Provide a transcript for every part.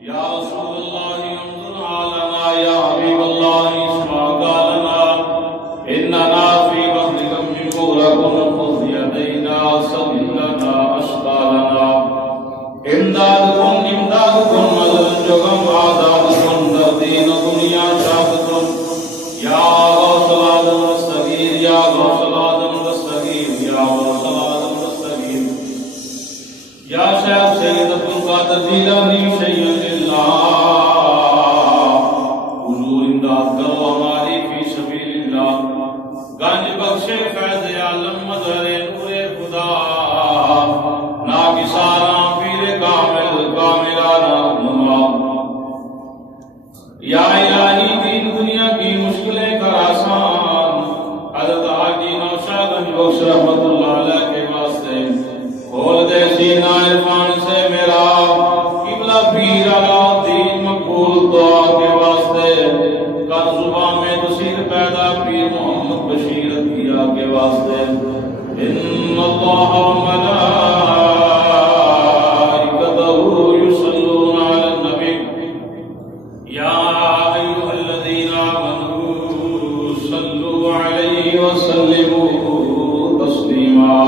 یا رسول اللہ انظر عالنا یا حبیب اللہ اسمع قالنا اننا فی بطنک من مغرق خذ یدینا سبل لنا اشقالنا امداد کن مدد جگم آزاد کن در دین دنیا شاد کن یا غوث العظم دستگیر یا غوث العظم دستگیر یا غوث العظم دستگیر یا شیخ سید عبدالقادر جیلانی شیخ اللہ حضور امداد کرو ہماری فی سبیل اللہ گنج بخش فیض عالم مظہر نور خدا ناکسارا پیر کامل کاملانہ نما یا الہی دین دنیا کی مشکلیں کر آسان حضرت حاجی نوشاد گنج بخش رحمت اللہ علیہ کے واسطے کھول دے سینہ عرفان سے میرا قبلہ پیر علاؤدین مقبول دعا کے واسطے کر زبان میں تصیر پیدا پیر محمد بشیر کیا کے واسطے ان اللہ و ملائکتہ یصلون علی النبی یا ایھا الذین آمنوا صلوا علیہ وسلموا تسلیما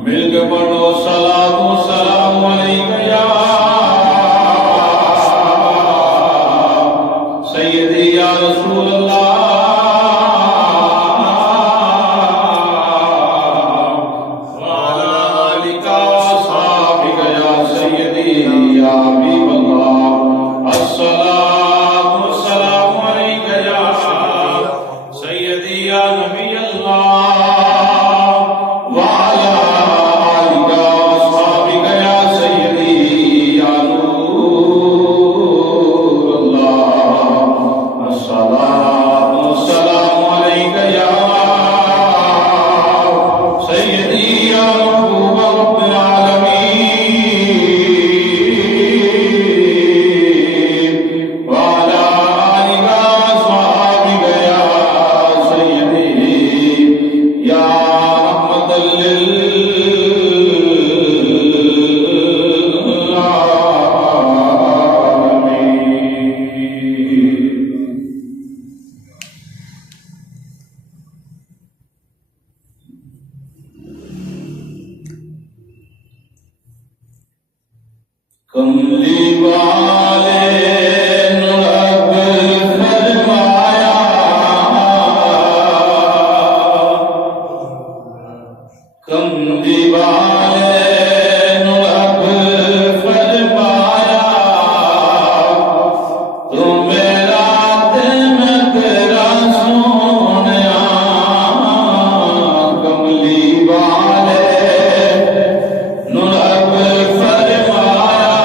مل کے پڑھو صلاۃ و سلام علیک یا سیدی یا رسول اللہ وعلی آلک و اصحابک یا سیدی یا حبیب اللہ الصلاۃ والسلام علیک یا سیدی یا نبی اللہ وعلی آلک و اصحابک یا سیدی یا نور اللہ الصلاۃ والسلام علیک یا سیدی یا محبوب رب العالمین وعلی آلک و اصحابک یا سیدی یا رحمت کملی والے رب فرمایا کملی والے رب فرمایا تو میرا دل میں تیرا سونیا کملی والے رب فرمایا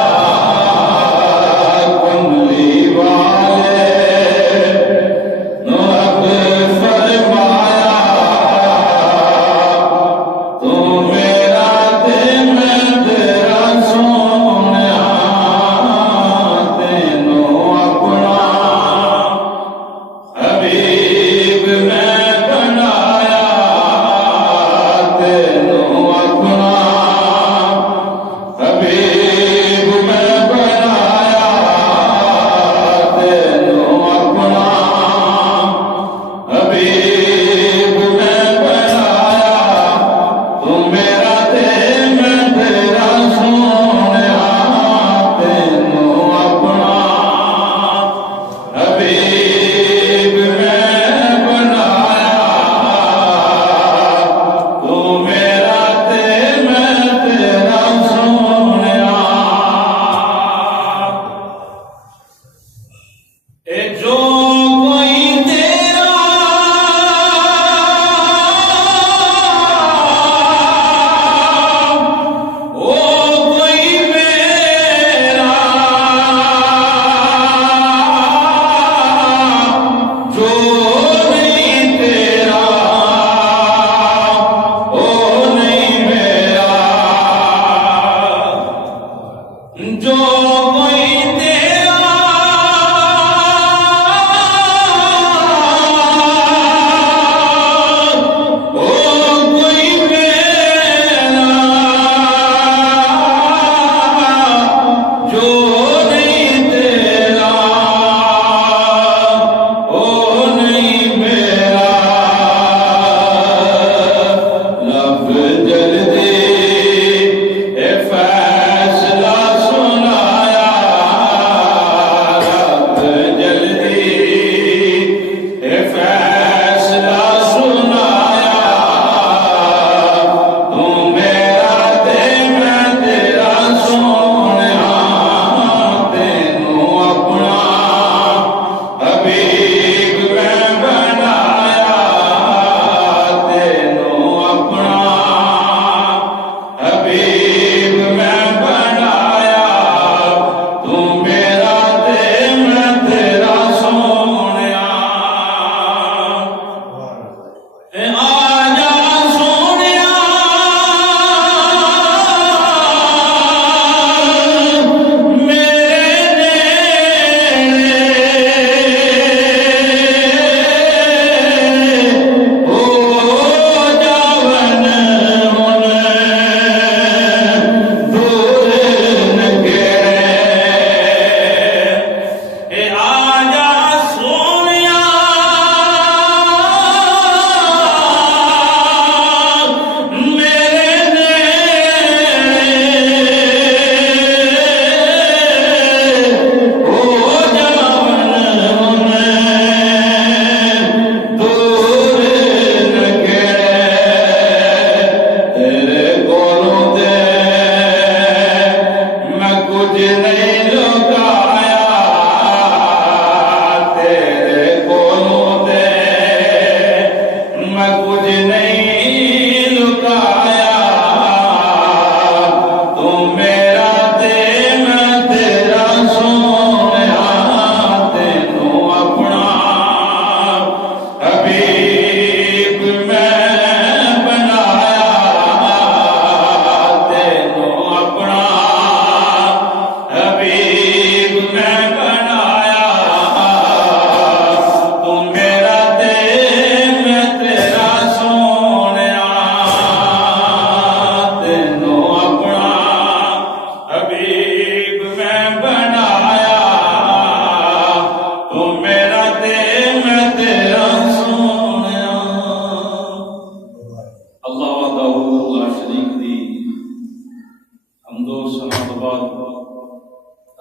و سلام بعد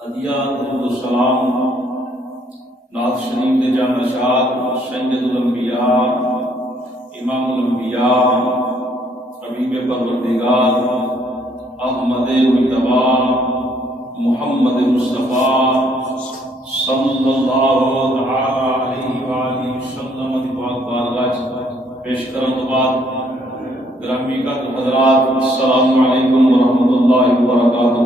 عدیہ درود و سلام نعت شریف دے جانشاد سید الانبیاء امام الانبیاء حبیب پروردگار احمد مجتبی محمد مصطفیٰ صلی اللہ علیہ وآلہ وسلم دی پاک بارگاہ پیش کرن تو بعد گرامی کا حضرات السلام علیکم ورحمۃ اللہ وبرکاتہ۔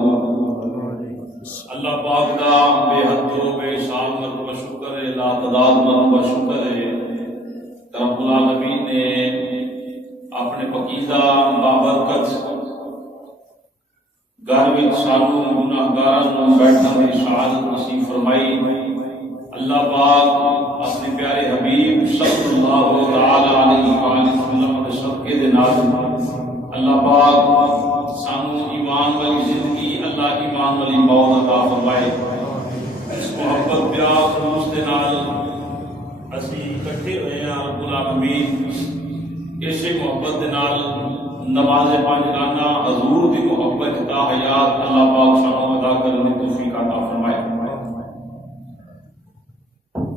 اللہ پاک دا بے حد و بے شان مرتبہ شکر ہے، لا تعداد مرتبہ شکر ہے کہ رب العالمین نے اپنے پاکیزہ بابرکت گھر وچ سانوں گناہگاراں نوں بیٹھن دی سعادت نصیب فرمائی۔ اللہ پاک اپنے پیارے حبیب صلی اللہ علیہ وآلہ وسلم کے صدقے دے نال اللہ پاک سانوں ایمان والی زندگی، اللہ ایمان والی موت عطا فرمائے۔ اس محبت پیار خلوص دے نال اسی اکٹھے ہوئے ہیں رب العالمین اسی محبت دے نال نماز پانچگانہ حضور دی محبت تا حیات اللہ پاک سانوں ادا کرنے توفیق عطا فرمائے۔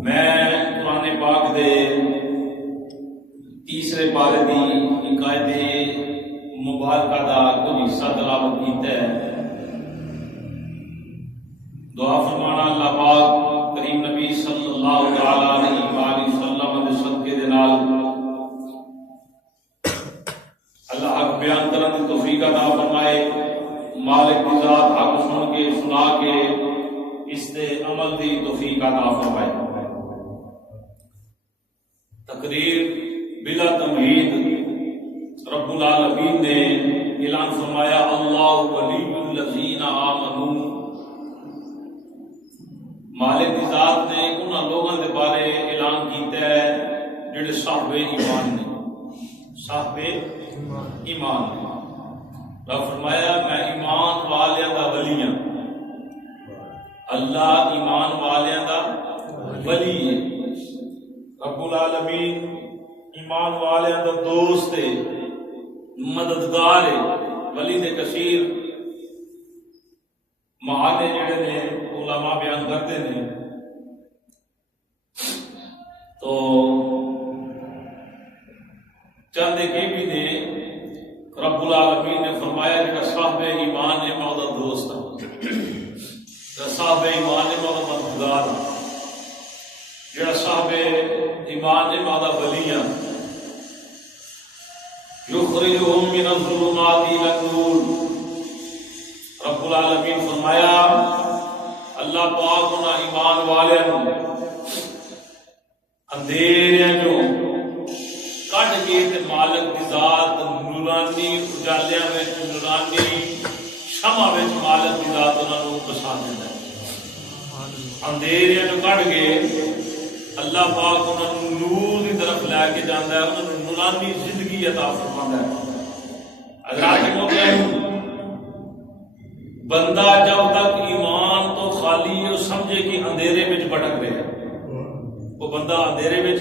میں قرآن پاک دے تیسرے پارے دی ایک آیت مبارکہ دا کچھ حصہ تلاوت کیتا ہے۔ دعا فرمانا اللہ پاک کریم نبی صلی اللہ علیہ وآلہ وسلم دے صدقے دے نال اللہ حق بیان کرنے کی توفیق عطا فرمائے۔ مالک کی ذات حق سن کے سنا کے اس دے عمل دی توفیق عطا فرمائے۔ تقریر بلا تمہید رب العالمین نے اعلان فرمایا اللہ ولی الذین آمنوا۔ مالک کی ذات نے انہاں لوگوں دے بارے اعلان کیتا ہے جڑے صاحب ایمان نے، صاحب ایمان نے۔ رب فرمایا میں ایمان والیاں دا ولی ہاں، اللہ ایمان والیاں دا ولی ہے۔ رب العالمین ایمان والیاں دا دوست ہے، مددگار ہے۔ ولی دے کثیر معنی جڑے نے علماء بیان کرتے ہیں، تو چند ایک بھی نے رب العالمین نے فرمایا کہ صاحب ایمان ہے میں دا دوست ہاں، صاحب ایمان ہے میں دا مددگار ہاں، جڑا صاحب ایمان ہے میں دا ولی ہاں۔ یخرجہم من الظلمات الی النور۔ رب العالمین فرمایا اللہ پاک انہاں ایمان والیاں اندھیریاں جو کٹ کے تے مالک دی ذات نورانی اجالیاں وچ نورانی شمع وچ مالک دی ذات انہاں نوں بسا دیندا ہے۔ اندھیریاں جو کٹ کے اللہ پاک انہاں نوں نور دی طرف لے کے جاندا ہے، انہاں نوں نورانی زندگی عطا فرماندا ہے۔ حضرات مومنین بندہ جب تک ایمان تو خالی ہے سمجھے کہ اندھیرے وچ بھٹک رہا ہے، وہ بندہ اندھیرے وچ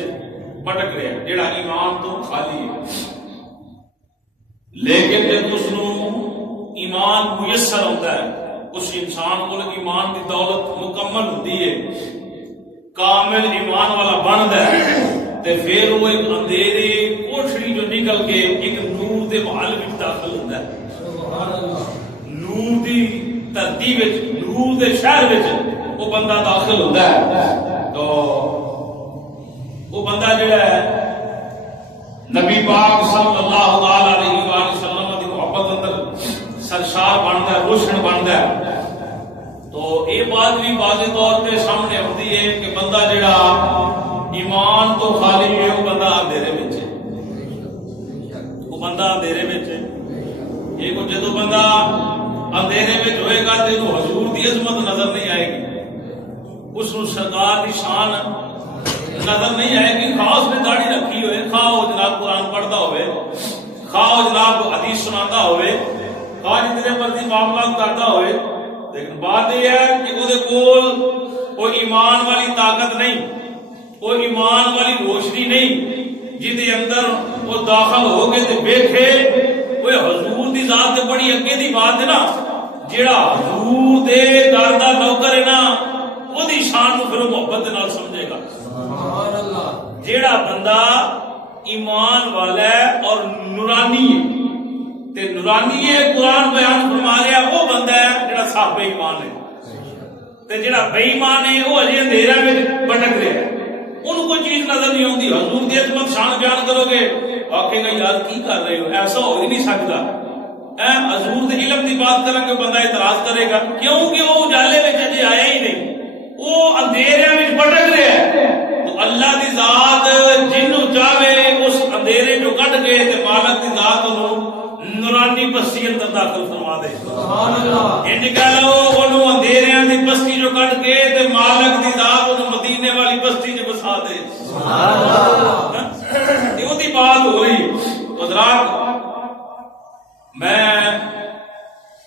بھٹک رہا ہے جڑا ایمان تو خالی ہے۔ لیکن جب اس نو ایمان میسر ہوتا ہے، اس انسان کو ایمان کی دولت مکمل ہوتی ہے، کامل ایمان والا بنتا ہے، تے پھر وہ ایک اندھیرے کوٹھڑی جو نکل کے ایک نور دے محل میں داخل ہوتا ہے۔ نور دی دھرتی وچ، نور دے شہر وچ وہ بندہ داخل ہوتا ہے، تو وہ بندہ جڑا ہے نبی پاک صلی اللہ علیہ وآلہ وسلم دی محبت اندر سرشار بنتا ہے، روشن بنتا ہے۔ تو یہ بات بھی واضح طور پہ سامنے آتی ہے کہ بندہ جڑا ایمان تو خالی ہے وہ بندہ اندھیرے وچ ہے، وہ بندہ اندھیرے وچ ہے۔ یہ کو جدو بندہ اندھیرے میں ہوئے گا تو حضور دی عظمت نظر نہیں آئے گی، اس کو سرکار دی شان نظر نہیں آئے گی۔ خاص نے داڑھی رکھی ہوئے، خواہ وہ جناب قرآن پڑھتا ہوئے، خواہ وہ جناب حدیث سناتا ہوئے، خواہ جتنے مرضی معاملات کرتا ہوئے، لیکن بات یہ ہے کہ وہ کول وہ ایمان والی طاقت نہیں، وہ ایمان والی روشنی نہیں جہدے اندر وہ داخل ہو گئے تے بیٹھے وہ حضور دی ذات تے بڑی اگے دی بات ہے نا، جیڑا حضور دے در دا نوکر ہے نا وہی شان نو پھر محبت دے نال سمجھے گا. سبحان اللہ. جیڑا بندہ ایمان والا ہے اور نورانی ہے تے نورانی ہے قرآن بیان فرما رہا وہ بندہ ہے جیڑا صاحب ایمان ہے تے جیڑا بے ایمان ہے وہ اجے اندھیرا میں بھٹک رہا ہے ان کو چیز نظر نہیں آتی. حضور دی عظمت شان بیان کرو گے آکھے گا یار کی کر رہے ہو ایسا ہو ہی نہیں سکتا. حضور دے علم دی بات کریں گے بندہ اعتراض کرے گا کیونکہ وہ اجالے میں اجے آیا ہی نہیں وہ اندھیرے میں بھٹک رہا ہے. تو اللہ دی ذات جنوں چاہے اس اندھیرے جو کٹ کے تے مالک دی ذات انہوں نورانی بستی اندر داخل فرما دے. سبحان اللہ. انج کہہ لو انہوں اندھیریاں دی بستی جو کٹ کے تے مالک دی ذات انہوں مدینے والی بستی جو بسا دے. سبحان اللہ. یہ دی بات ہو رہی. تو حضرات میں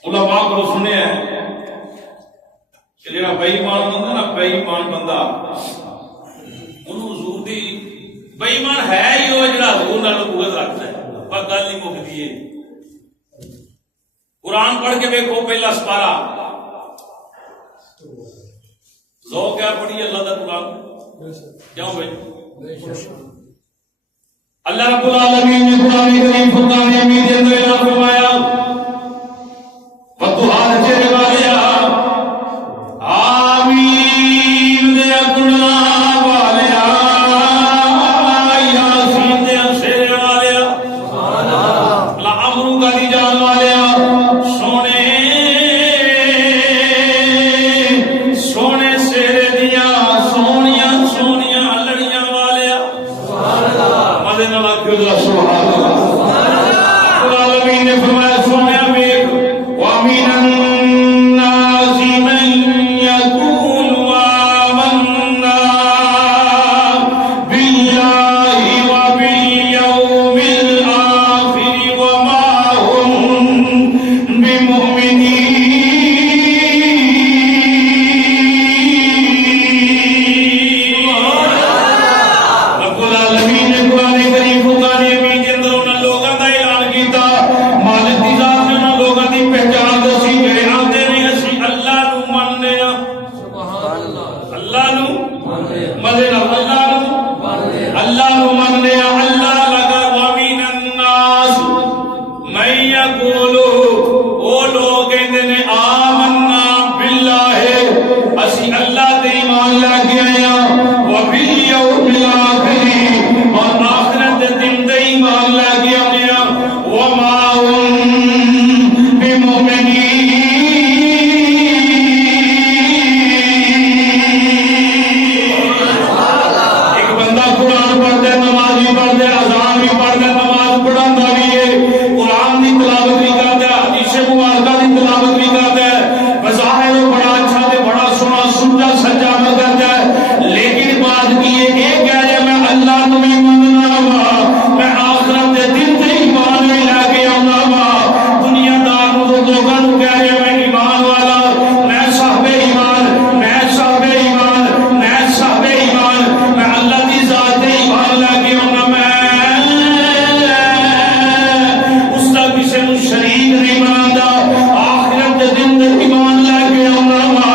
علماء کو سنے ہیں کہ جڑا بے ایمان بندہ نا بے ایمان بندہ انہوں حضور دی بے ایمان ہے ہی وہ جڑا حضور نال بغض رکھتا ہے پر گل نہیں مکدی ہے. قرآن پڑھ کے دیکھو پہلا سپارہ ذوق کیا پڑھی اللہ کا قرآن کیوں بھائی اللہ رب العالمین نے قرآن کریم فرقان حمید کے اندر اعلان فرمایا فتوحات چہرے والیا آمین دے اکڑا والیا یاسین دے شیر والیا اللہ امرو کا دی جان والیا سونے سونے شیر دیا سونیاں سونیاں لڑیاں والیا مدے نال آکھو ذرا سبحان اللہ. العالمین نے فرمایا سونے ویکھ وامین الناس من یقول آمنا باللہ وبالیوم الآخر وما هم بمؤمنین. رب العالمین نے قرآن کریم فرقان حمید کے اندر انہاں لوگاں دا اعلان کیتا مالک دی ذات نے انہاں لوگاں دی پہچان دسی جڑے آندے نے اسی اللہ نو مننے ہاں. سبحان اللہ. اللہ نو مننے اللہ نو مننے اللہ لگا وامین الناس من یقول او لوگ کہندے نے آمنا باللہ اسی اللہ تے ایمان لے کے آئے ہاں وبالیوم الآخر اور آخرت دے دن تے ایمان لے کے آئے ہاں وما هم بمؤمنین. ایک بندہ قرآن پڑھتا ہے نمازی پڑھتا ہے اذان بھی پڑھتا ہے نماز پڑھاتا بھی ہے قرآن کی تلاوت بھی کرتا ہے حدیث مبارکہ کی تلاوت بھی کرتا ہے بظاہر وہ بڑا اچھا تے بڑا سونا سچا سچا عمل کرتا ہے لیکن بات کی یہ کہہ رہے میں اللہ کو بھی مننا وا میں آخرت دے دن تے ایمان بھی لے کے آنا وا دنیا دار نو لوگاں نو کہہ رہے میں ایمان والا میں صاحب ایمان میں صاحب ایمان میں صاحب ایمان میں اللہ کی ذات تے ایمان لے کے آنا میں اس کا کسی نو شریک نہیں بناتا آخرت دے دن تے ایمان لے کے آنا وا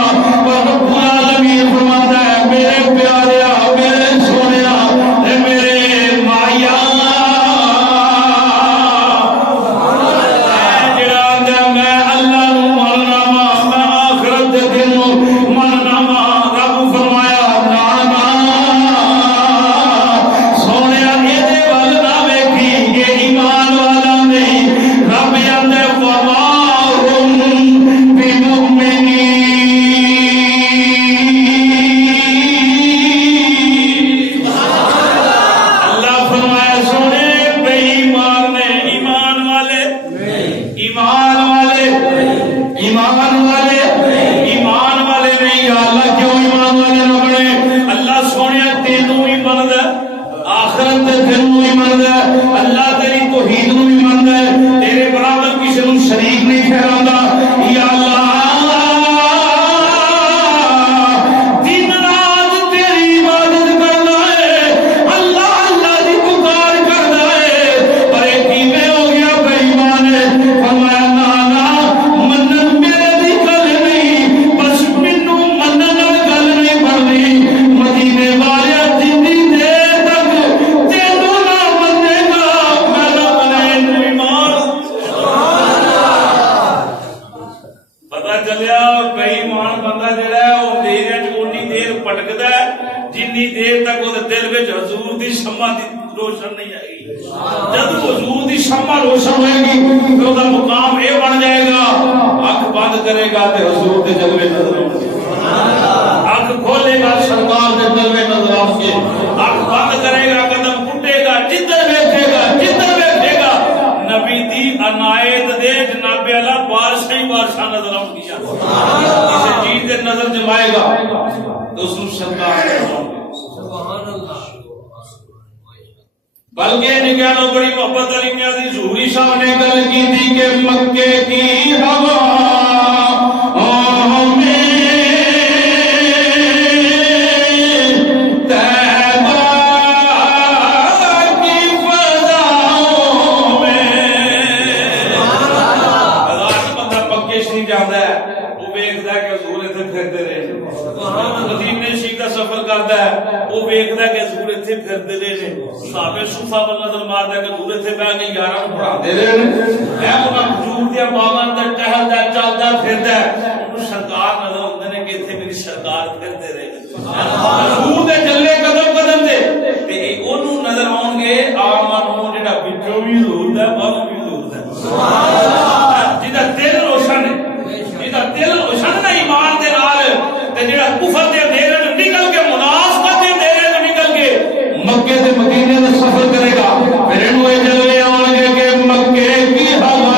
پر رب العالمین فرماتا ہے میرے پیاریا میرے سونیا اے میرے مایا جڑا آندا میں اللہ نو مننا وا میں آخرت دے دن نو مننا وا رب فرمایا نا سونیا اے دے ول نہ ویکھی اے ایمان والا نہیں رب آندا وما هم بمؤمنین. اللہ فرمایا سونے بے ایمان نے ایمان والے ایمان والے ایمان والے ایمان والے نہیں یا اللہ کیوں ایمان والے نہ بنے اللہ سونے تینوں ہی مندا آخرت دے دن نو ہی مندا اللہ تیری توحید نو ہی مندا تیرے برابر کسی نو شریک نہیں ٹھہراندا یا اللہ دن رات تیری عبادت کرنا ہے اللہ اللہ دی پکار کرنا ہے پر ایک ہی میں ہو گیا بے ایمان ہے فرمایا نا نا منن میرے دسیا بے ایمان بندہ جڑا ہے وہ اندھیرے وچ اونی دیر بھٹکدا ہے جنی دیر تک وہ دل وچ حضور دی شمع دی روشن نہیں آئے گی. جب حضور دی شمع روشن ہوئے گی تو دا مقام یہ بن جائے گا اکھ بند کرے گا تے حضور دے جلوے نظر آؤں گے. اکھ کھولے گا سرکار دے جلوے نظر آؤں گے. اکھ بند کرے گا قدم پٹے گا جدھر ویکھے گا نبی دی عنایت دے جناب اللہ بارشیں بارشاں نظر آؤں گی. کسی چیز دے نظر جمائے گا تو اس کو سرکار سبحان اللہ. بلکہ نگہانوں بڑی محبت علی نیازی ظہوری صاحب نے گل کی تھی کہ مکے کی ہوا سفر کرتا ہے وہ ویکھدا ہے کہ حضور ایتھے پھردے رہے نے. صحابہ صوفہ ول نظر ماردا ہے کہ حضور ایتھے بیٹھ کے یاراں نوں پڑھاندے رہے نے. اے انہاں حضور دے باغاں تے ٹہلدا چلدا پھردا ہے اونوں سرکار نظر آوندے نے کہ ایتھے میری سرکار پھردے رہے حضور دے چلے قدم قدم تے تے اونوں نظر آون گے آمنوں جڑا وچوں وی حضور دا باہروں وی حضور دا. سبحان اللہ. جدا دل روشن ہے جدا دل روشن ہے ایمان دے نال تے جڑا کفر دے اندھیرے نکل کے منافقت دے اندھیرے تو نکل کے مکے سے مدینے میں سفر کرے گا. پھر انہوں یہ جلوے آؤں گے کہ مکے کی ہوا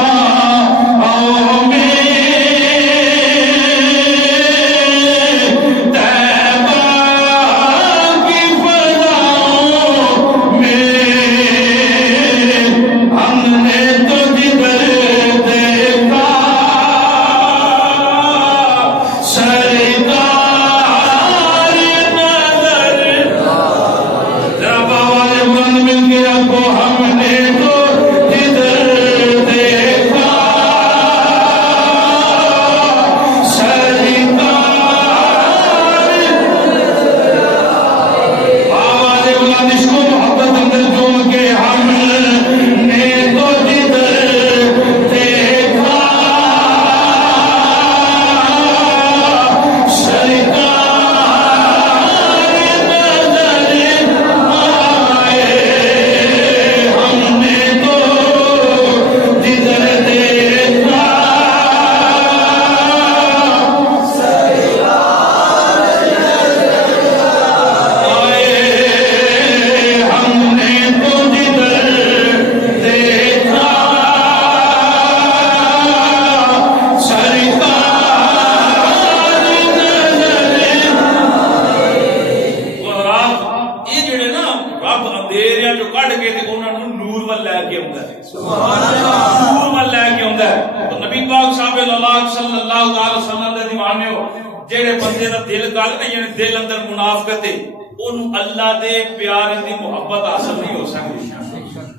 اللہ دے پیار دی محبت حاصل نہیں ہو سکتی.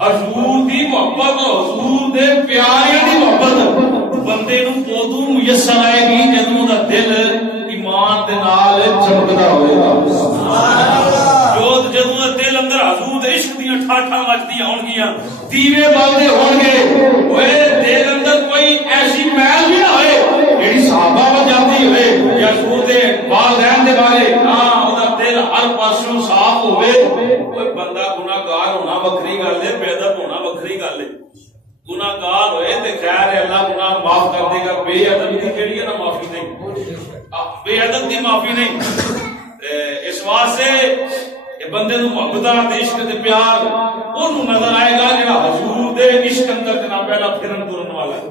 حضور دی محبت حضور دے پیار دی محبت بندے نوں اودوں میسر آئے گی جدوں دا دل ایمان دے نال چمکدا ہوئے گا. سبحان اللہ. جدوں دا دل اندر حضور دے عشق دیاں ٹھاٹھاں مچدیاں ہون گیاں دیوے بلدے ہون گے اوے دل اندر کوئی ایسی میل بھی نہ ہوئے جیڑی صحابہ ول جاندی ہوئے یا حضور دے والدین دے بارے ہاں دل ہر پاسوں صاف ہوئے. کوئی بندہ گناہگار ہونا وکھری گل ہے بے ادب ہونا وکھری گل ہے. گناہگار ہوئے تے خیر ہے اللہ گناہ معاف کر دے گا. بے ادب دی کیڑی ہے نا معافی نہیں. بے ادب دی معافی نہیں. اس واسطے بندے نوں محبت عشق تے پیار اونوں نظر آئے گا جڑا حضور دے عشق اندر جناب پہلا پھرن ترن والا ہے.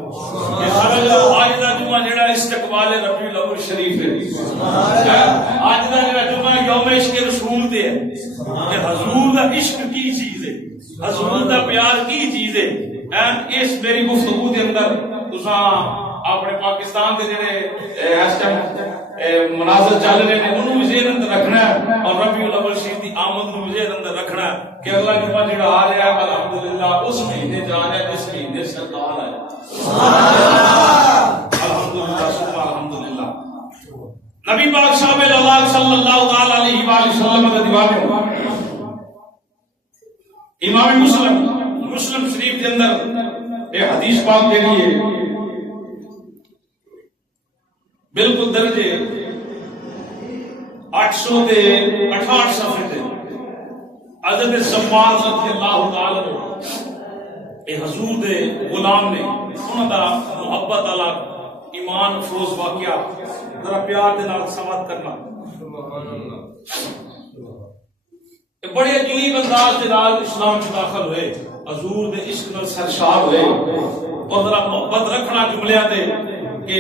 یہ سارا اج دا جمعہ جڑا استقبال ربیع الاول شریف ہے. اج دا جڑا جمعہ یوم عشق رسول تے ہے کہ حضور دا عشق کی چیز ہے حضور دا پیار کی چیز ہے. اس میری گفتگو دے اندر تساں اپنے پاکستان دے جڑے اس ٹائم مناظر چل رہے ہیں انہوں ذہن اندر رکھنا ہے اور ربیع الاول شریف دی آمد نو ذہن اندر رکھنا ہے کہ اگلا جمعہ جڑا آ رہا ہے الحمدللہ اس مہینے جا رہا ہے جس مہینے سرکار ہے. سبحان اللہ. الحمدللہ ثم الحمدللہ. نبی پاک صاحب صلی اللہ تعالی علیہ وآلہ وسلم کا دیوان امام مسلم شریف کے اندر ایک حدیث پاک کے لیے بالکل درجے 868 صفحے تے حضرت سماعت رضی اللہ تعالی عنہ اے حضور دے غلام نے انہاں دا محبت والا ایمان افروز واقعہ ذرا پیار دے نال سماعت کرنا. بڑے عجیب انداز دے نال اسلام چ داخل ہوئے، حضور دے عشق نال سرشار ہوئے، اور ذرا محبت رکھنا جملیاں دے کہ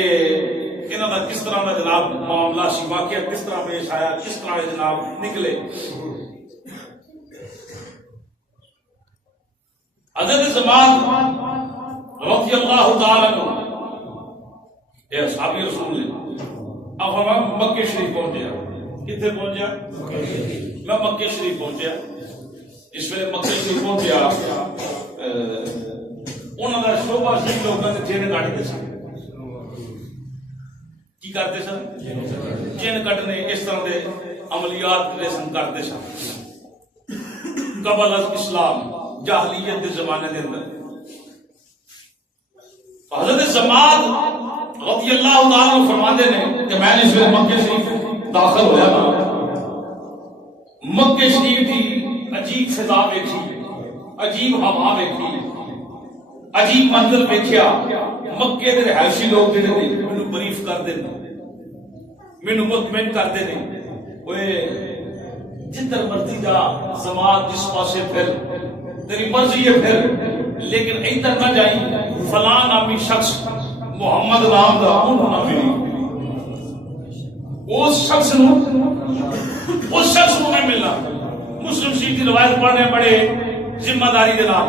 انہاں دا کس طرح دا جناب معاملہ سی، واقعہ کس طرح پیش آیا، کس طرح جناب نکلے. حضرت زمان رضی اللہ تعالی عنہ یہ صحابی رسول نے اب ہم مکہ شریف پہنچے. کتنے پہنچا؟ میں مکہ شریف پہنچیا. اس ویلے مکہ شریف پہنچیا انہوں کا شوبہ سی لوگوں نے جن کٹتے سن. کی کرتے سن؟ جن کٹنے اس طرح کے عملیات کرتے سن قبل از اسلام جاہلیت کے زمانے کے اندر. حضرت زماد رضی اللہ تعالیٰ عنہ فرماتے ہیں کہ میں نے اس وقت مکہ شریف داخل ہویا نا، مکہ شریف کی عجیب فضا ویکھی، عجیب ہوا ویکھی، عجیب منظر ویکھیا. مکے دے رہائشی لوگ جڑے نے مینوں بریف کردے نے، مینوں مطمئن کردے نے، اوئے جدھر مرضی جا زماد جس پاسے پھر تیری مرضی ہے پھر، لیکن ادھر نہ جائیں فلاں نامی شخص محمد نام دا انہوں نہ ملی. اس شخص کو میں ملنا. مسلم شریف کی روایت پڑھنے بڑے ذمہ داری دے نال.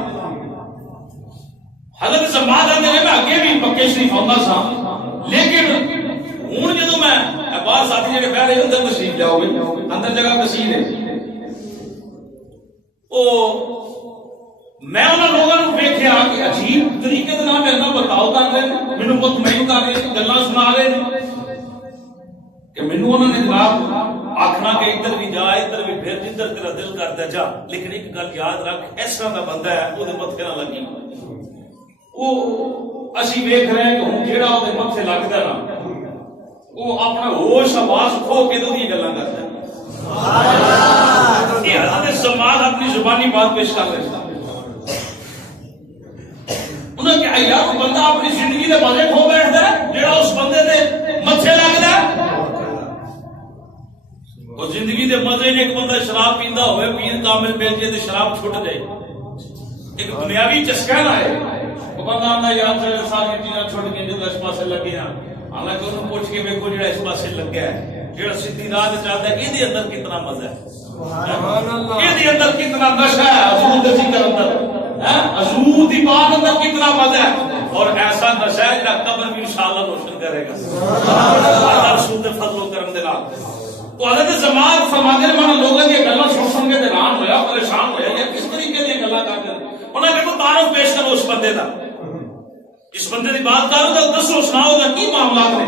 حضرت زماد آندے میں اگے بھی مکہ شریف آندا سا، لیکن ہن جدوں میں باہر ساتھی جڑے بیٹھ رہے اندر تشریف جاؤ گے، اندر جگہ کثیر ہے، او میں انہاں لوگاں نوں ویکھیا کہ عجیب طریقے دے نال میرے بتاؤ کر رہے ہیں، مینوں مطمئن کر رہے ہیں، گلاں سنا رہے ہیں کہ مینوں انہوں نے جناب آکھنا کہ ادھر بھی جا، ادھر بھی پھر، جدھر تیرا دل کرتا جا، لیکن ایک گل یاد رکھ اس طرح دا بندہ ہے وہ متھے نہ لگی. وہ اسی ویکھ رہے ہیں کہ ہوں جیڑا وہ متھے لگتا نا وہ اپنا ہوش آواز کھو کے تو گلاں کرتا ہے. یہ حضرت زماد اپنی زبانی بات پیش کر رہے ہیں. انہوں نے کہا یار وہ بندہ اپنی زندگی دے مزے کھو بیٹھتا ہے جڑا اس بندے دے متھے لگتا ہے. اور زندگی دے مزے نے ایک بندہ شراب پیندا ہوئے، پیر کامل مل جائے تو شراب چھٹ جائے، ایک دنیاوی چسکا نہ ہے. وہ بندہ آندا یار چلے ساری چیزاں چھٹ گئی جو اس پاسے لگی ہیں، حالانکہ انہوں پوچھ کے ویکھو جڑا اس پاسے لگا ہے، جڑا سیدھی راہ تے چلدا ہے، ایدے اندر کتنا مزہ ہے، ایدے اندر کتنا نشہ ہے، حضور دے ذکر اندر، حضور دی بات اندر کتنا مزہ ہے. اور ایسا نشہ ہے جڑا قبر بھی انشاءاللہ روشن کرے گا اللہ رسول دے فضل و کرم دے نال. تو حضرت زماد فرماتے ہیں میں لوگوں کی گلاں سن کے حیران ہویا، پریشان ہویا کہ کس طریقے دی گلاں کرتے ہیں. انہوں نے کہا تعارف پیش کرو اس بندے دا، اس بندے دی بات کرو تو دسو سناؤ دا کی معاملات نے.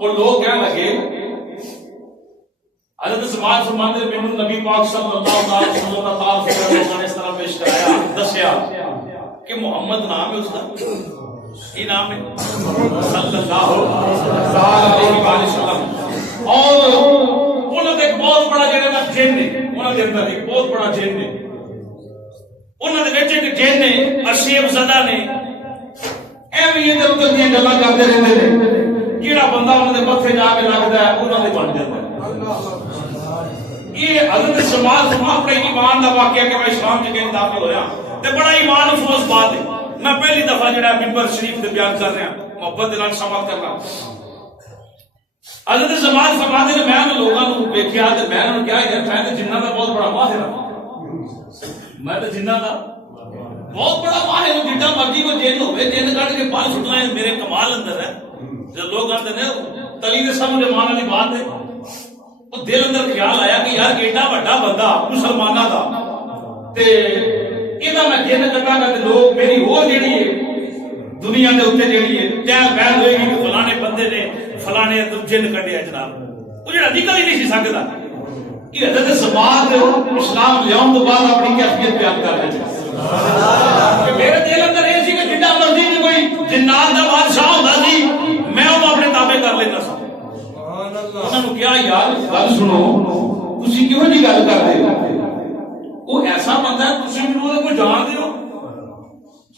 اور لوگ کہنے لگے حضرت زماد فرماتے ہیں مینوں نبی پاک صلی اللہ علیہ وسلم کا تعارف اس طرح پیش کرایا، دسیا کہ محمد نام ہے اس کا، یہ نام ہے صلی اللہ علیہ وسلم. اور انہوں نے ایک بہت بڑا جڑا جن نے انہوں نے اندر ایک بہت بڑا جن نے انہوں نے وچ ایک جن نے اشیب زدہ نے ایویں ادھر ادھر دی گلاں کرتے رہندے نے، جیڑا بندہ انہوں نے متھے جا کے لگدا ہے انہوں نے بن جاتا ہے. یہ حضرت زماد اپنے ایمان دا واقعہ کہ میں اسلام کے کہیں داخل ہویا تے بڑا ایمان افروز بات ہے. میں پہلی دفعہ جڑا منبر شریف تے بیان کر رہا محبت دل نال سماعت کرنا. حضرت زماد فرماتے ہیں میں لوگوں کو ویکھیا تے میں انہوں نے کہا یار میں تے جنہ دا بہت بڑا ماہر ہوں، میں تے جنہ دا بہت بڑا ماہر ہوں، جتنا مرضی کو جن ہوئے جن کٹ کے باہر سٹنا ہے میرے کمال اندر ہے. جب لوگ آتے ہیں تلی دے سامنے مان والی بات ہے، وہ دل اندر خیال آیا کہ یار ایڈا بڑا بندہ مسلماناں دا تے اینا میں جن کٹا گا تے لوگ میری ہو جیڑی ہے دنیا دے اوتے جیڑی ہے تیار بیان ہوئے گی کہ فلانے بندے نے فلانے جن کٹیا جناب، وہ جڑا نکل ہی نہیں سی سکدا. یہ حضرت زماد اسلام لیاؤن تو بعد اپنی کیفیت بیان کر رہے ہیں کہ میرے دل اندر یہ سی کہ جنہ مرضی کوئی جنات دا بادشاہ ہوندا سی میں انہوں اپنے تابع کر لینا سا. انہوں نے کیا یار گل سنو تسی کیوں جی گل کر رہے ہو؟ وہ ایسا بندہ ہے تسی مینوں کوئی جان دے ہو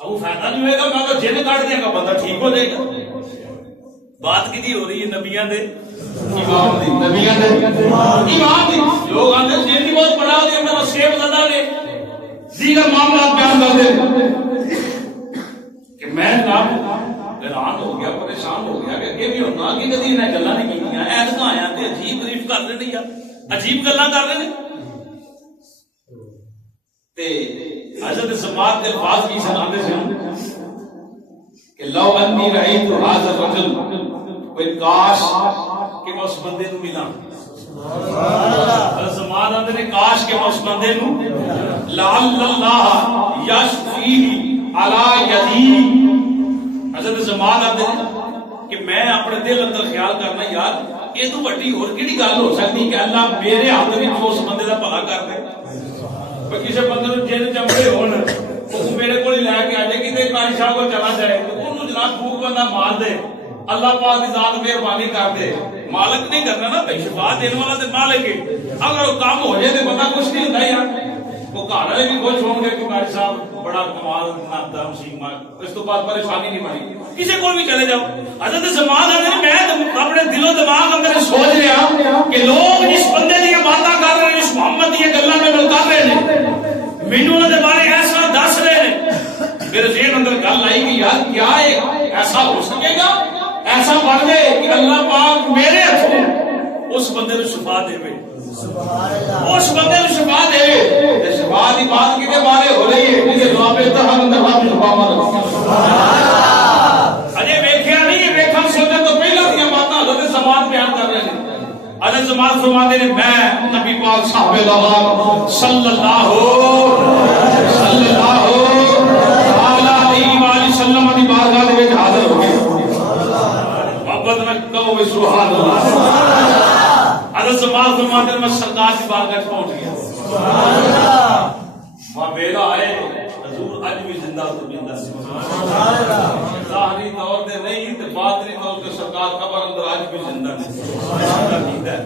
اب فائدہ نہیں ہوئے گا. میں تو جن کٹ دیا گا بندہ ٹھیک ہو جائے گا. بات کی ہو رہی ہے نبیاں دے امام دی نبیاں دے امام دی. لوگ آندے جن دی بہت بڑا دی اندر سیب زدہ نے دیگر معاملات بیان کر دے کہ میں حیران ہو گیا پریشان ہو گیا کہ یہ بھی ہونا کہ کدی انہیں گلاں نہیں کیتیاں ایتھاں آیا تے عجیب تعریف کر رہے نے یا عجیب گلاں کر رہے نے. تے حضرت سماعت دے الفاظ کی سناندے سے کہ لو انی رأیت ھذا الرجل کوئی کاش کہ میں اس بندے نو ملا. حضرت سماعت آندے نے کاش کہ میں اس بندے نو لعل اللہ یشفیہ علی یدی. حضرت سماعت آندے نے کہ میں اپنے دل اندر خیال کرنا یار یہ تو بڑی اور کیڑی گل ہو سکتی کہ اللہ میرے ہاتھ وچ اس بندے دا بھلا کر دے. کسی بندے نو جن چمڑے ہون وہ میرے کو لے کے آ جائے کہ قاری صاحب کو چلا جائے تو انہوں جناب خوب بندہ مار دے. اللہ پاک کی ذات مہربانی کر دے. مالک نہیں کرنا نا بھائی شفا دینے والا تے مالک ہے. اگر وہ کام ہو جائے تو بندہ کچھ نہیں ہوتا یار. وہ گھر والے بھی خوش ہوں گے کہ قاری صاحب بڑا کمال نام سیکھ مار. اس تو بعد پریشانی نہیں بنی. کسی کو بھی چلے جاؤ. حضرت سماعت آندے میں اپنے دل و دماغ اندر سوچ رہا کہ لوگ جس بندے دی باتاں کر رہے ہیں اس محمد دی گلاں میں کر رہے ہیں مینوں انہاں دے بارے ایسا دس رہے ہیں. میرے ذہن اندر گل آئی کہ یار کیا ایسا ہو سکے گا ایسا بن جائے کہ اللہ پاک میرے ہاتھوں اس بندے کو شفا دے. اس بندے کو شفا دے. شفا دی بات کدے بارے ہو رہی ہے کہ دعا پہ اتحاد اندر ہاتھ شفا مار. اجے ویکھیا نہیں ویکھن سوچے تو پہلا دی باتاں حضرت سماعت بیان کر رہے ہیں. حضرت سماعت فرماتے ہیں میں نبی پاک صاحب صلی اللہ علیہ وآلہ وسلم دی بارگاہ دے وچ حاضر ہو گئے. محبت میں کہو سبحان اللہ. حضرت سماعت فرماتے ہیں میں سرکار کی بارگاہ پہنچ گیا. سبحان اللہ. وہاں بیڑا آئے حضور اج بھی زندہ تو زندہ سبحان اللہ. ظاہری طور تے نہیں تے باطنی طور تے سرکار قبر اندر اج بھی زندہ ہے.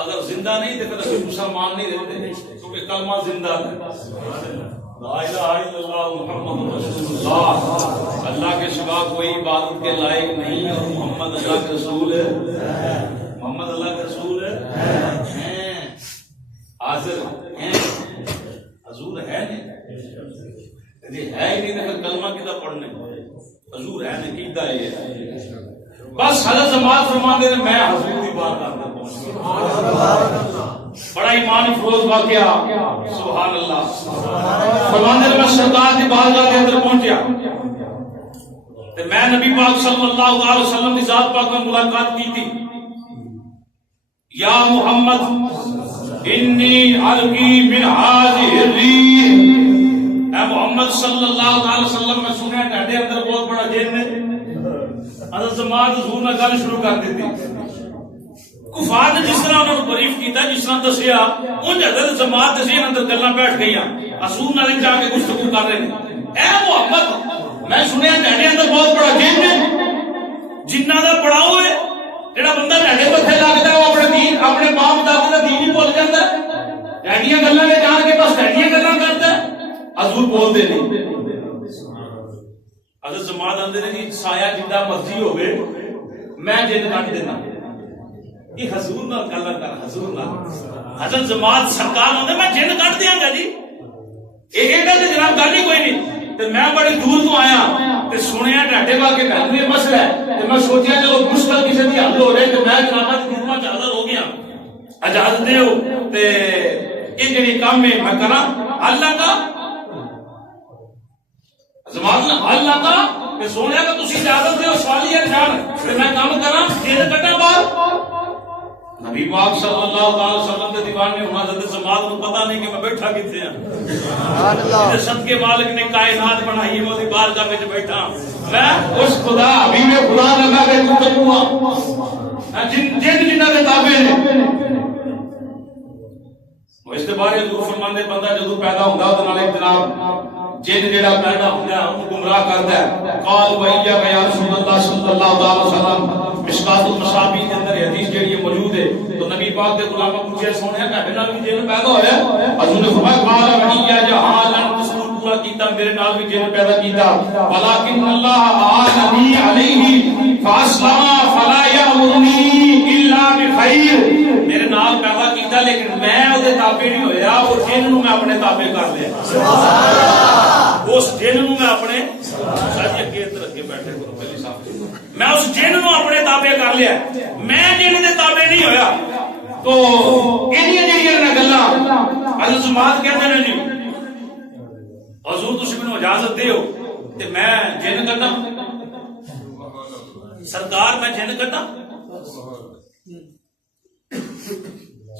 اگر زندہ نہیں تے پھر ہم مسلمان نہیں رہتے کیونکہ کلمہ زندہ ہے. لا الہ الا اللہ محمد رسول اللہ. اللہ کے سوا کوئی عبادت کے لائق نہیں اور محمد اللہ کے رسول ہے. محمد اللہ کے رسول ہے. حاضر ہیں حضور ہے نہیں ہے ہی نہیں تو پھر کلمہ کدھر پڑھنے. حضور ہے نہیں کیتا ہے. بس حضرت سماعت فرماتے ہیں میں حضور کی بارگاہ میں پہنچ گیا. بڑا ایمان افروز واقعہ سبحان اللہ. فرماتے ہیں میں سرکار کی بارگاہ کے اندر پہنچیا تو میں نبی پاک صلی اللہ علیہ وسلم کی ذات پاک میں ملاقات کی تھی. یا محمد انی القی من هذه الريح. اے محمد صلی اللہ علیہ وسلم میں سنیا تہاڈے اندر بہت بڑا جن ہے. حضرت سماعت حضور نے گل شروع کر دیتی. کفار نے جس طرح انہوں نے بریف کیتا جس طرح دسیا ان حضرت سماعت دے ذہن اندر گلاں بیٹھ گئیاں. حضور نال جا کے گفتگو کر رہے ہیں. اے محمد میں سنیا تہاڈے اندر بہت بڑا جن ہے. جنہاں دا پڑاؤ ہے جڑا بندہ تہاڈے متھے لگدا ہے وہ اپنے دین اپنے باپ دادا دا دین ہی بھول جاندا ہے. تہاڈیاں گلاں نے جان کے بس تہاڈیاں گلاں کردا ہے. حضور بول دے نہیں. حضرت سماعت آندے نے جی سایہ جندا مرضی ہوے میں جن کٹ دینا. یہ حضور نال گل کر حضور نال. حضرت سماعت سرکار ہوندے میں جن کٹ دیاں گا جی. یہ گل جناب گل ہی کوئی نہیں. تے میں بڑی دور تو آیا تے سنیا ڈاڈے با کے گھر میں مسئلہ ہے تے میں سوچیا چلو مشکل کسی دی حل ہو رہے تے میں جناب دی خدمت حاضر ہو گیا. اجازت دیو تے یہ جڑی کام ہے میں کراں. اللہ کا زمان اللہ کا کہ سونیا کہ تسی اجازت دیو سوالی ہے جان تے میں کام کراں دل کٹا بار. نبی پاک صلی اللہ علیہ وسلم کے دیوان میں ہونا حضرت سماعت کو پتہ نہیں کہ میں بیٹھا کتے ہیں. سبحان اللہ. سب کے مالک نے کائنات بنائی ہے وہ بارگاہ میں بیٹھا میں اس خدا حبیب خدا لگا کے گفتگو ہوا جن جنہاں دے تابع ہیں. اس کے بارے حضور فرماندے بندہ جدوں پیدا ہوندا تے نال جناب جن جڑا پیدا ہوندا ہے وہ گمراہ کرتا ہے. قال وَإِيَّا يَا رسول اللہ صلی اللہ علیہ وسلم مشکات المصابیح کے اندر حدیث جڑی موجود ہے. تو نبی پاک دے غلام پوچھے سونے کہ نال بھی جن پیدا ہویا. حضور نے فرمایا قال وَإِيَّا جَهَالًا تسلو پورا کیتا میرے نال بھی جن پیدا کیتا. ولكن اللہ آلنی علیہ فاسلم فلا یامرنی الا بخیر. میرے نال پیدا کیتا لیکن میں او دے تابع نہیں ہویا. وہ جن نو میں اپنے تابع کر لیا. سبحان اللہ. اس جن نو میں اپنے ساتھ اگے رکھ کے بیٹھے کرو پہلی صاحب میں اس جن نو اپنے تابع کر لیا. میں جن دے تابع نہیں ہویا. تو انہاں جڑیاں گلاں حضرت سماعت کہتے ہیں جی حضور تسی مینوں اجازت دیو تے میں جن کرنا سرکار میں جن کرنا.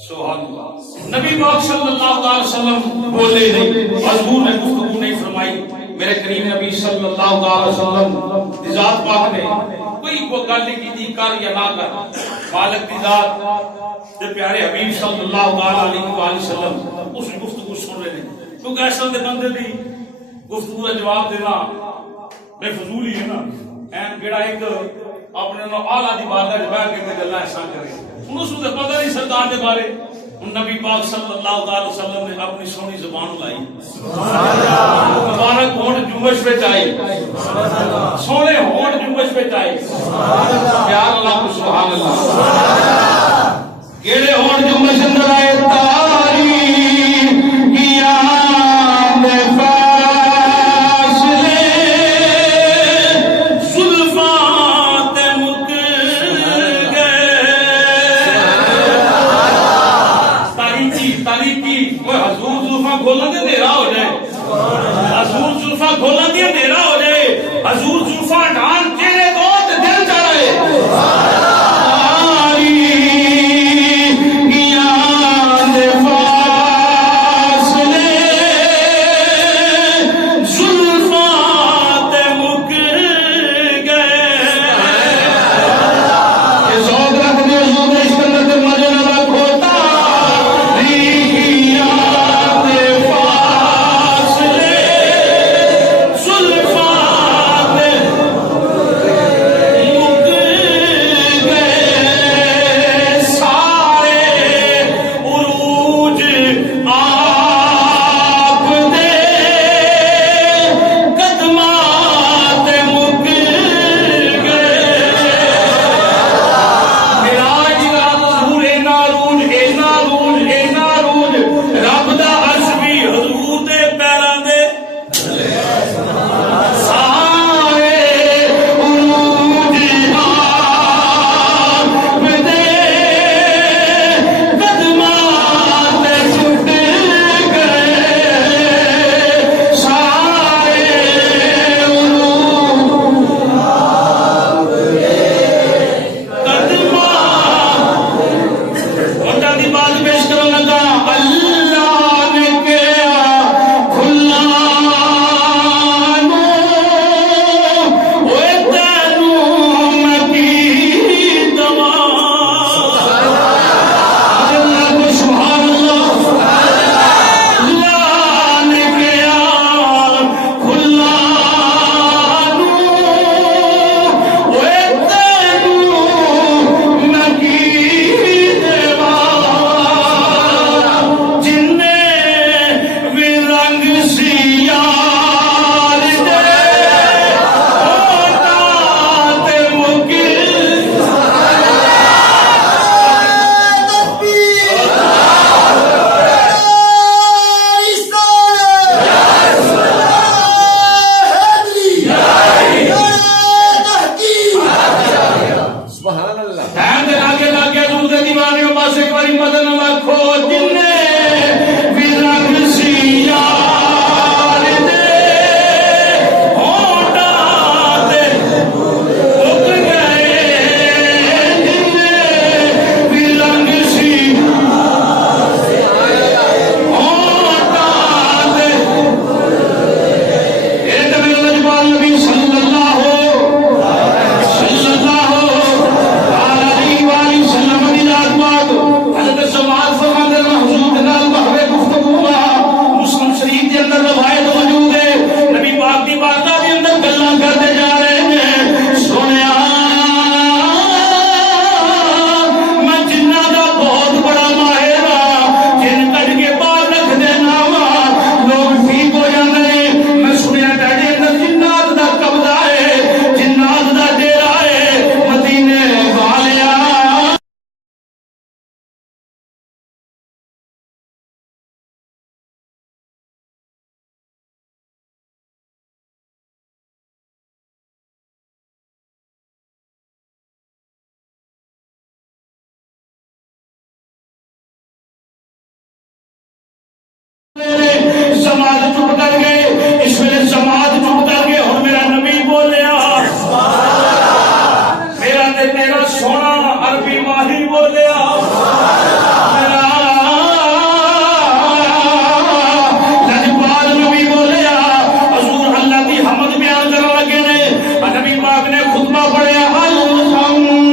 سبحان اللہ. نبی پاک صلی اللہ علیہ وسلم بولے نہیں. حضور نے گفتگو نہیں فرمائی. میرے کریم نبی صلی اللہ علیہ وسلم ذات پاک نے کوئی گل نہیں کی کر یا نہ کر. مالک کی ذات تے پیارے حبیب صلی اللہ علیہ وسلم اس گفتگو سن رہے ہیں. کیونکہ ایسا دے بندے دی گفتگو کا جواب دینا بے فضول ہی ہے نا. این جڑا ایک اپنے نو اعلیٰ دی بات ہے بیٹھ کے گلاں ایسا کرے انہوں سے پتہ نہیں سرکار دے بارے. نبی پاک صلی اللہ علیہ وسلم نے اپنی سونی زبان لائی. مبارک ہون جنبش پہ آئی. سونے ہون جنبش پہ آئی. پیار اللہ کو سبحان اللہ. کیڑے ہون جنبش اندر آئے تاری کیا کھولا دیا اندھیرا ہو جائے. حضور زلفاں ڈھان چہرے کو دل چڑھائے. جماعت چپ کر گئے. اس ویلے جماعت چپ کر گئے. ہن میرا نبی بولیا میرا تے تیرا سونا عربی ماہر بولیا میرا لجپال نبی بولیا. حضور اللہ دی حمد بیان کرن لگے نے. نبی پاک نے خطبہ پڑھیا الحمدللہ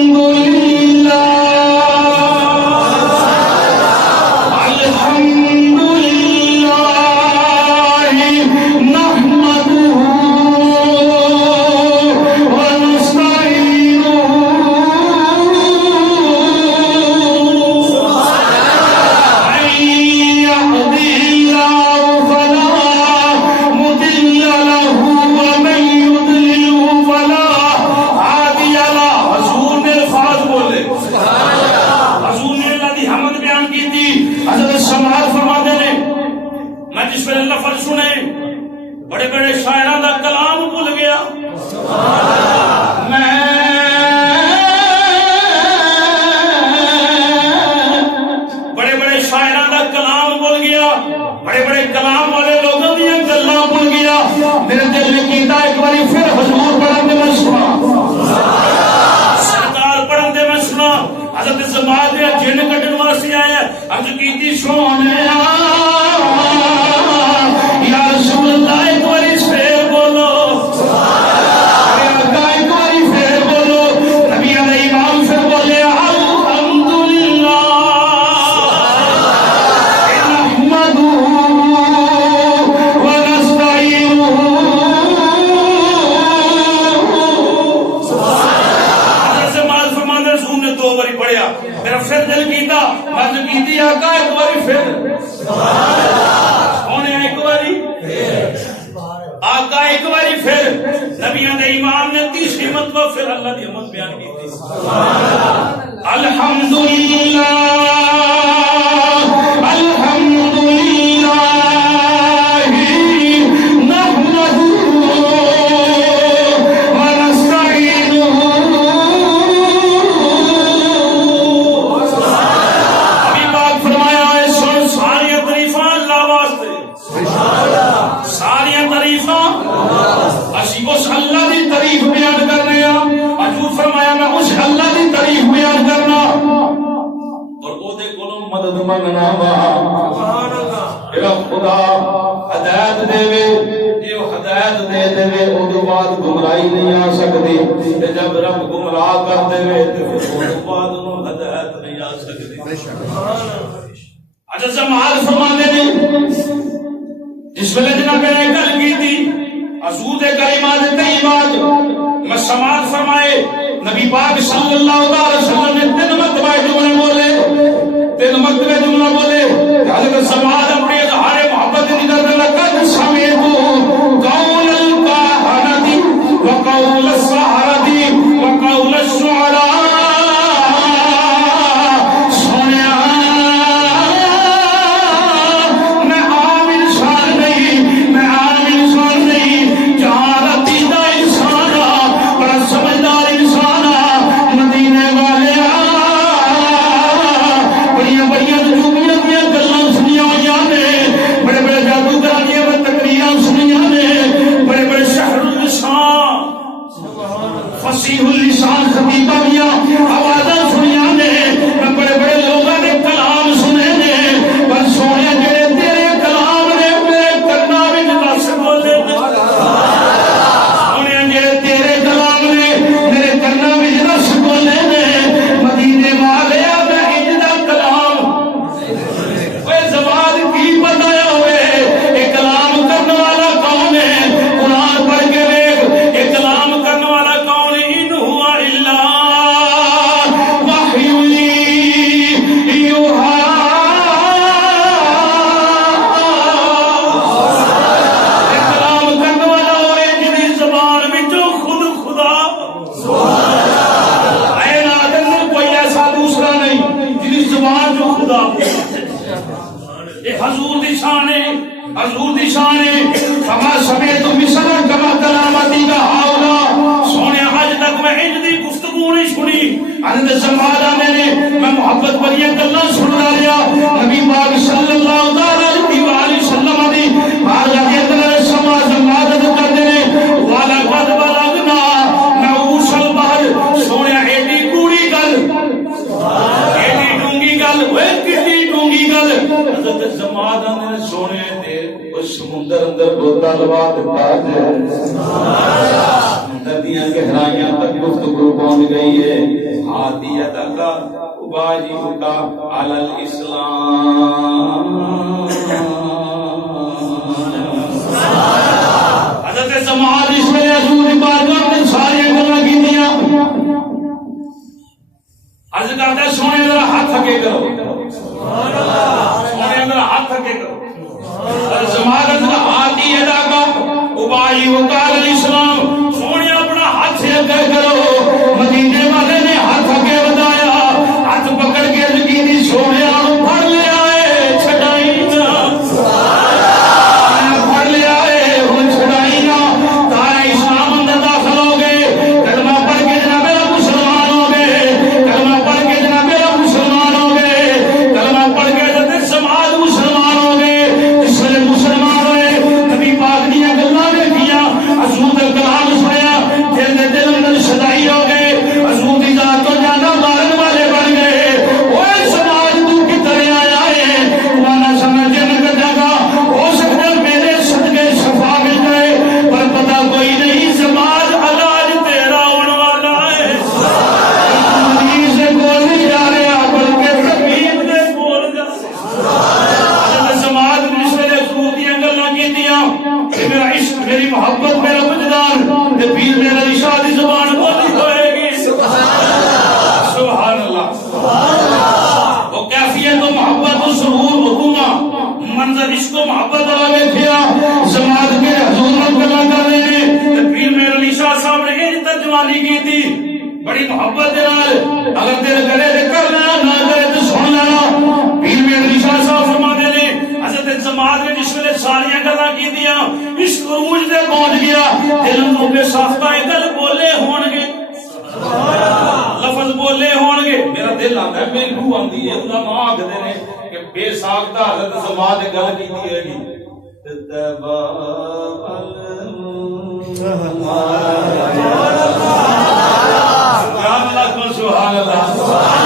بڑے بڑے شاعران دا کلام بھول گیا. میں بڑے بڑے شاعران دا کلام بھول گیا. بڑے بڑے کلام والے لوگوں دیا گلاں بھول گیا. میرے دل نے کیتا ایک باری پھر حضور پڑھن دے میں سنا سرکار پڑھن دے میں سنا. حضرت زماد دے جن کٹن واسطے آیا عرض کیتی سونے یا رسول اللہ ایک باری پھر بولو ایک باری پھر بولو. نبی علیہ امام پھر بولے الحمدللہ نحمدہ ونستعینہ. حضرت زماد فرماندے رسول نے دو باری پڑھیا. میرا پھر دل کیتا عرض کیتی آقا ایک باری پھر آقا ایک باری پھر. نبیوں نے امام نے تیسری مرتبہ پھر اللہ کی حمد بیان کی تھی. الحمدللہ الحمدللہ نحمدہ ونستعینہ. ابھی پاک فرمایا ہے سن ساری تعریفاں اللہ واسطے ساری تعریفاں اسی اس اللہ دی تعریف بیان کرنے ہیں. حضور فرمایا میں اس اللہ دی تعریف بیان کرنا اور او دے کولوں مدد منگنا وا. سبحان اللہ. اے خدا ہدایت دے وے اے ہدایت دے دے وے او دے بعد گمراہی نہیں آ سکدی. تے جب رب گمراہ کر دے وے تے او دے بعد نو ہدایت نہیں آ سکدی. سبحان اللہ. اجا زمال فرماندے نے جس ویلے جناب نے گل کی تھی حضور دے کلمات طیبات میں سماعت فرمائے. نبی پاک صلی اللہ علیہ وسلم نے 3 مرتبہ جملے بولے 3 مرتبہ جملہ بولے. حضرت سماعت اپنی اظہار محبت کی نظر لقد سمعت قول الکاہنۃ وقول السحرۃ وقول الشعراء. حضور دی شان ہے، حضور دی شان ہے. فما سمعت مثلا كما كلامتي هؤلاء. سونے آج تک میں انج دی گفتگو نہیں سنی. حضرت زمانہ میں محبت والی گلاں سن لیا. نبی پاک صلی اللہ علیہ وسلم دی سمندر اندر گوتا لوا دیتا ہے، ندیاں گہرائیاں تک گفتگو پہنچ گئی ہے. عادیت کا اباجی کا علی الاسلام. حضرت سماعت اس میں حضور بارگاہ میں ساری گلاں کیتیاں. عرض کرتا ہے سونے ذرا ہاتھ اگے کرو، سونے ذرا ہاتھ اگے کرو. سماعت آتی ادا کا ابائی وقال الاسلام، سونے اپنا ہاتھ سے اگے کرو. مدینے والے نے ہاتھ اگے بتایا، ہاتھ پکڑ کے لگی سونے پڑھ لے آئے چھڑائی نہ، پڑھ لے آئے ہوں چھڑائی نہ. تارا اسلام اندر داخل ہو گئے، کلمہ پڑھ کے جناب مسلمان ہو گئے، کلمہ پڑھ کے جناب مسلمان ہو گئے، کلمہ پڑھ کے حضرت سماعت مسلمان ہو گئے. اس لیے مسلمان ہوئے، نبی پاک دیا گلاں دیکھیاں، حضور کا کلام سنیا، دل اندر شدائی ہو گئے. حضور کی ذات کو جانا مارن والے بن گئے. اوے سماج تو کدھر آیا ہے؟ تمہارا سمجھ نہ جاگا، ہو سکتا میرے صدقے شفا مل جائے، پر پتہ کوئی نہیں سماج علاج تیرا ہونے والا ہے. مریض سے کول نہیں جا رہا بلکہ طبیب نے کول جا رہا. سماج نے اس ویلے حضور دیاں گلاں کیتیاں کہ میرا عشق، میری محبت، میرا وجدان تے پیر میرا ارشاد دی زبان بولی ہوئے گی. سبحان اللہ. وہ کیفیت و محبت و سرور حکومہ منظر عشق و محبت والا دیکھیا. سماعت کے حضور میں گلاں کر رہے ہیں تے پیر میرا ارشاد صاحب نے یہ ترجمانی کی تھی بڑی محبت دے نال. اگر دل کرے تے کر لینا، نہ کرے تے سن لینا. پیر میرا ارشاد صاحب فرماتے نے حضرت سماعت نے جس ویلے ساریاں گلاں کیتیاں عشق عروج تے پہنچ گیا. دل نوں بے ساختہ گل بولے ہون گے، لفظ بولے ہون گے. میرا دل آتا ہے، میری روح آندی ہے، انہاں ماں آکھدے نے کہ بے ساختہ حضرت سماعت نے گل کیتی ہے گی. سبحان اللہ.